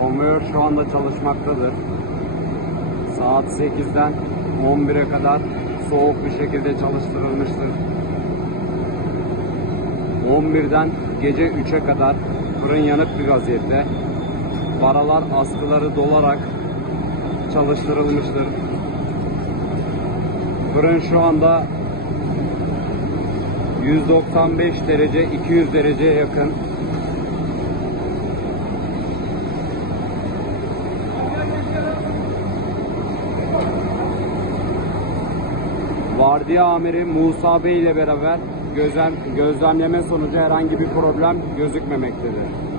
Konveyör şu anda çalışmaktadır. Saat 8'den 11'e kadar soğuk bir şekilde çalıştırılmıştır. 11'den gece 3'e kadar fırın yanık bir vaziyette. Baralar askıları dolarak çalıştırılmıştır. Fırın şu anda 195 derece 200 dereceye yakın. Vardiya amiri Musa Bey ile beraber gözlem, gözlemleme sonucu herhangi bir problem gözükmemektedir.